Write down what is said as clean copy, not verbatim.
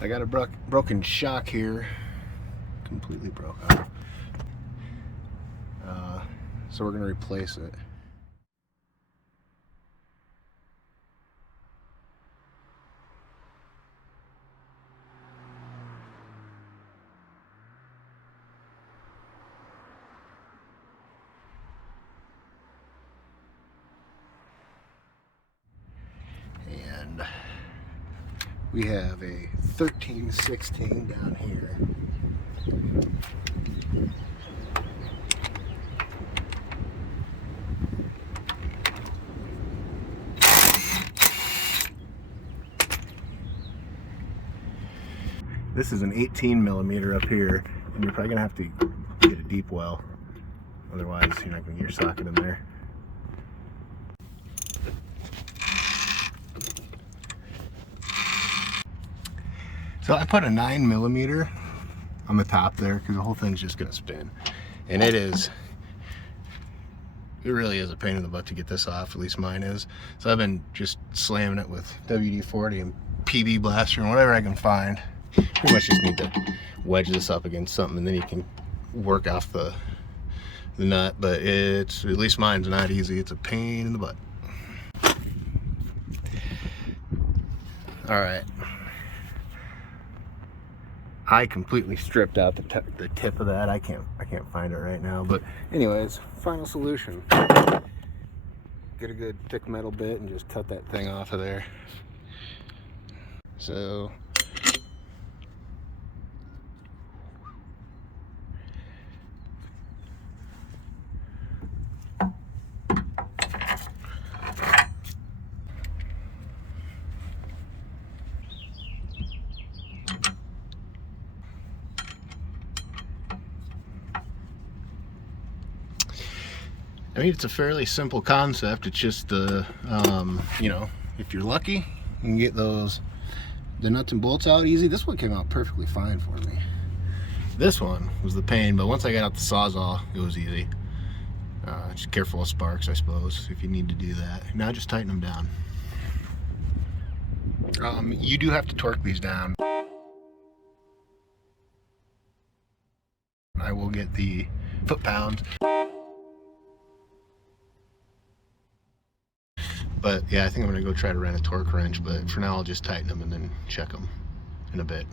I got a broken shock here, completely broke off. So we're gonna replace it. And we have a 1316 down here. This is an 18 millimeter up here, and you're probably gonna have to get a deep well. Otherwise, you're not gonna get your socket in there. So I put a 9 millimeter on the top there because the whole thing's just gonna spin, and it really is a pain in the butt to get this off. At least mine is. So I've been just slamming it with WD-40 and PB Blaster and whatever I can find. Pretty much just need to wedge this up against something, and then you can work off the nut. But it's, at least mine's not easy. It's a pain in the butt. All right. I completely stripped out the tip of that. I can't find it right now. But anyways, final solution. Get a good thick metal bit and just cut that thing off of there. So I mean, it's a fairly simple concept. It's just you know, if you're lucky, you can get the nuts and bolts out easy. This one came out perfectly fine for me. This one was the pain, but once I got out the Sawzall, it was easy. Just careful of sparks, I suppose, if you need to do that. Now just tighten them down. You do have to torque these down. I will get the foot-pounds. But yeah, I think I'm gonna go try to rent a torque wrench, but for now I'll just tighten them and then check them in a bit.